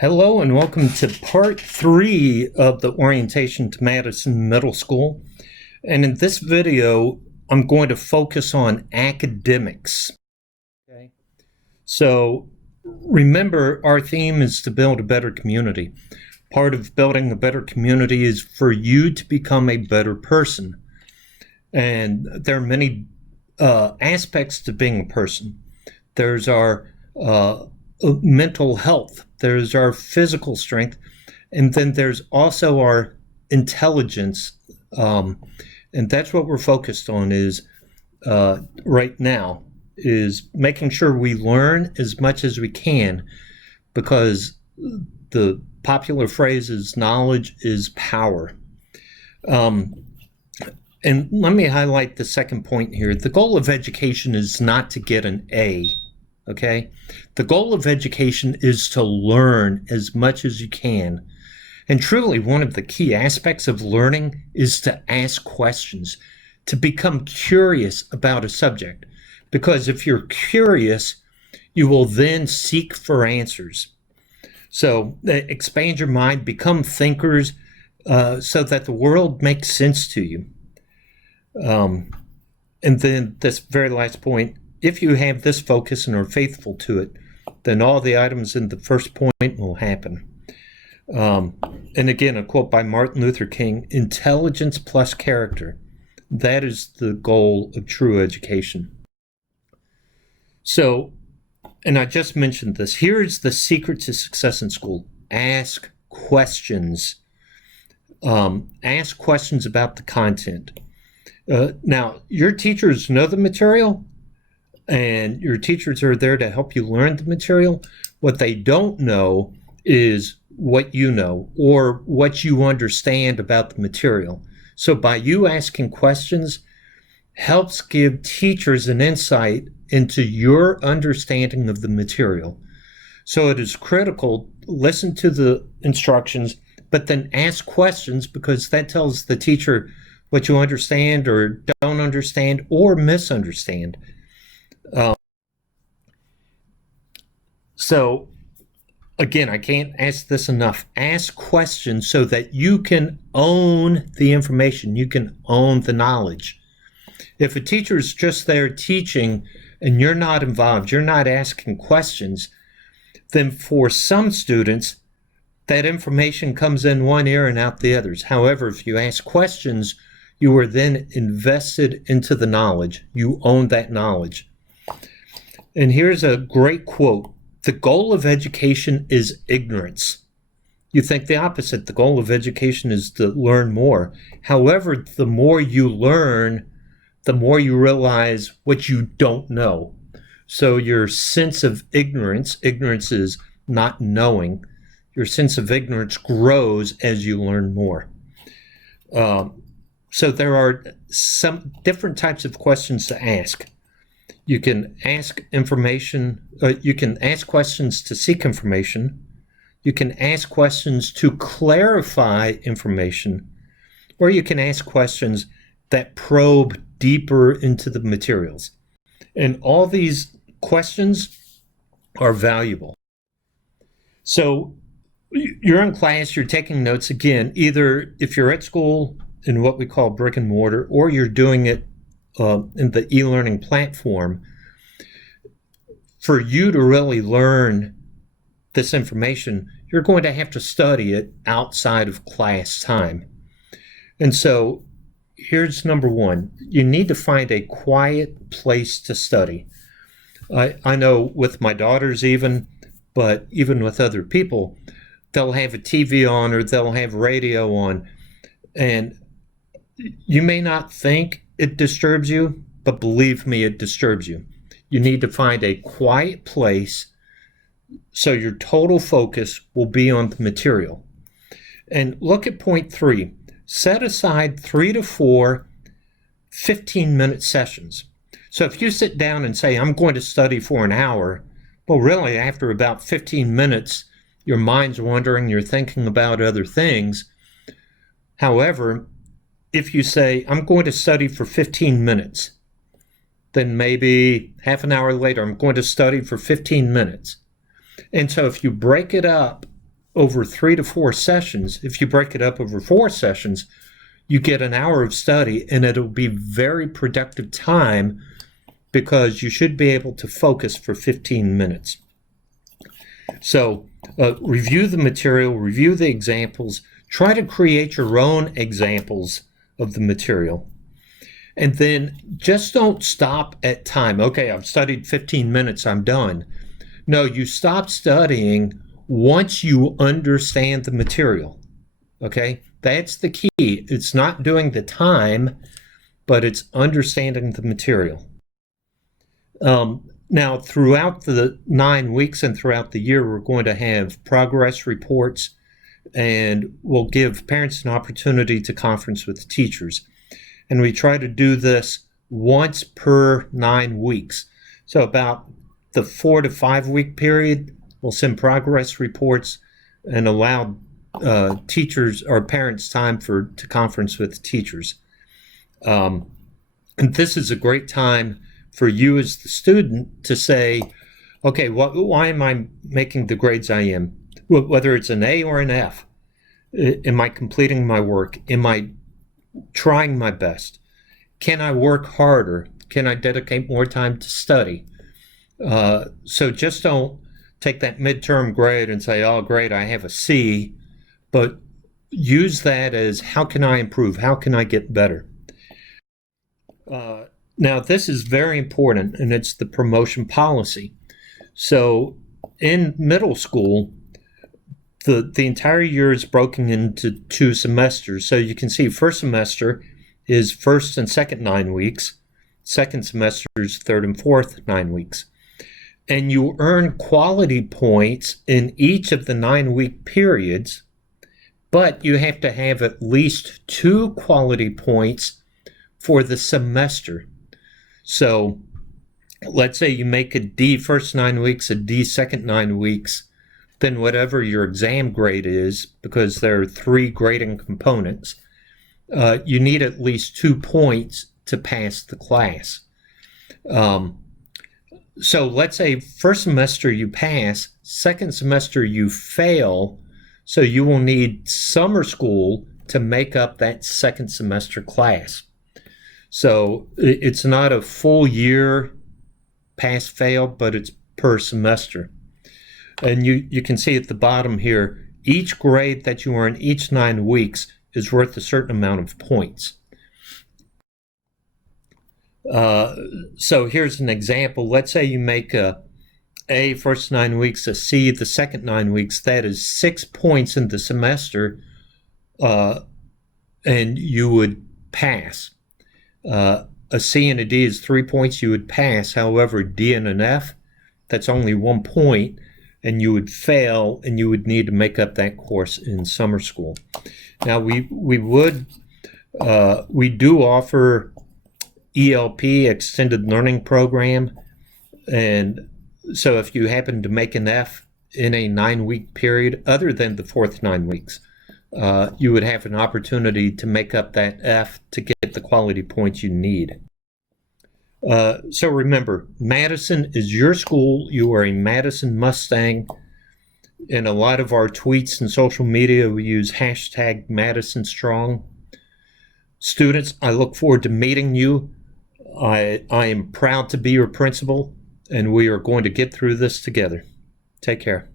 Hello and welcome to part 3 of the orientation to Madison Middle School. And in this video, I'm going to focus on academics. Okay. So remember, our theme is to build a better community. Part of building a better community is for you to become a better person. And there are many aspects to being a person. There's our mental health. There's our physical strength, and then there's also our intelligence, and that's what we're focused on is right now, is making sure we learn as much as we can, because the popular phrase is knowledge is power. And let me highlight the second point here. The goal of education is not to get an A. Okay? The goal of education is to learn as much as you can. And truly, one of the key aspects of learning is to ask questions, to become curious about a subject. Because if you're curious, you will then seek for answers. So expand your mind, become thinkers, so that the world makes sense to you. And then this very last point, if you have this focus and are faithful to it, then all the items in the first point will happen. And again, a quote by Martin Luther King, intelligence plus character. That is the goal of true education. So, and I just mentioned this, here's the secret to success in school. Ask questions. Ask questions about the content. Now, your teachers know the material, and your teachers are there to help you learn the material. What they don't know is what you know or what you understand about the material. So by you asking questions helps give teachers an insight into your understanding of the material. So it is critical, listen to the instructions, but then ask questions, because that tells the teacher what you understand or don't understand or misunderstand. So again, I can't ask this enough. Ask questions so that you can own the information. You can own the knowledge. If a teacher is just there teaching and you're not involved, you're not asking questions, then for some students, that information comes in one ear and out the others. However, if you ask questions, you are then invested into the knowledge. You own that knowledge. And here's a great quote. The goal of education is ignorance. You think the opposite. The goal of education is to learn more. However, the more you learn, the more you realize what you don't know. So your sense of ignorance is not knowing. Your sense of ignorance grows as you learn more. So there are some different types of questions to ask. You can ask you can ask questions to seek information. You can ask questions to clarify information, or you can ask questions that probe deeper into the materials. And all these questions are valuable. So you're in class, you're taking notes again, either if you're at school in what we call brick and mortar, or you're doing it in the e-learning platform. For you to really learn this information, you're going to have to study it outside of class time. And so here's number one. You need to find a quiet place to study. I know with my daughters even, but even with other people, they'll have a TV on or they'll have radio on, and you may not think it disturbs you, but believe me, it disturbs you. You need to find a quiet place so your total focus will be on the material. And look at point 3. Set aside 3 to 4 15-minute sessions. So if you sit down and say, I'm going to study for an hour, well, really, after about 15 minutes, your mind's wandering, you're thinking about other things. However, if you say, I'm going to study for 15 minutes, then maybe half an hour later, I'm going to study for 15 minutes. And so if you break it up over 3 to 4 sessions. If you break it up over 4 sessions, you get an hour of study, and it'll be very productive time because you should be able to focus for 15 minutes. So review the material, review the examples, try to create your own examples of the material. And then just don't stop at time. Okay, I've studied 15 minutes, I'm done. No, you stop studying once you understand the material. Okay, that's the key. It's not doing the time, but it's understanding the material. Now, throughout the 9 weeks and throughout the year, we're going to have progress reports, and we'll give parents an opportunity to conference with teachers. And we try to do this once per 9 weeks. So about the 4 to 5 week period, we'll send progress reports and allow teachers or parents time to conference with teachers. And this is a great time for you as the student to say, okay, why am I making the grades I am? Whether it's an A or an F, am I completing my work? Am I trying my best? Can I work harder? Can I dedicate more time to study? So just don't take that midterm grade and say, oh, great, I have a C, but use that as, how can I improve? How can I get better? Now, this is very important, and it's the promotion policy. So in middle school, the entire year is broken into 2 semesters. So you can see first semester is first and second 9 weeks. Second semester is third and fourth 9 weeks. And you earn quality points in each of the 9-week periods, but you have to have at least 2 quality points for the semester. So let's say you make a D first 9 weeks, a D second 9 weeks, then whatever your exam grade is, because there are 3 grading components, you need at least 2 points to pass the class. So let's say first semester you pass, second semester you fail, so you will need summer school to make up that second semester class. So it's not a full year pass-fail, but it's per semester. And you can see at the bottom here, each grade that you earn each 9 weeks is worth a certain amount of points. So here's an example. Let's say you make a A first 9 weeks, a C the second 9 weeks. That is 6 points in the semester, and you would pass. A C and a D is 3 points, you would pass. However, D and an F, that's only 1 point, and you would fail, and you would need to make up that course in summer school. Now, we do offer ELP, Extended Learning Program, and so if you happen to make an F in a 9-week period, other than the fourth 9 weeks, you would have an opportunity to make up that F to get the quality points you need. So remember, Madison is your school. You are a Madison Mustang. In a lot of our tweets and social media, we use hashtag Madison Strong. Students, I look forward to meeting you. I am proud to be your principal, and we are going to get through this together. Take care.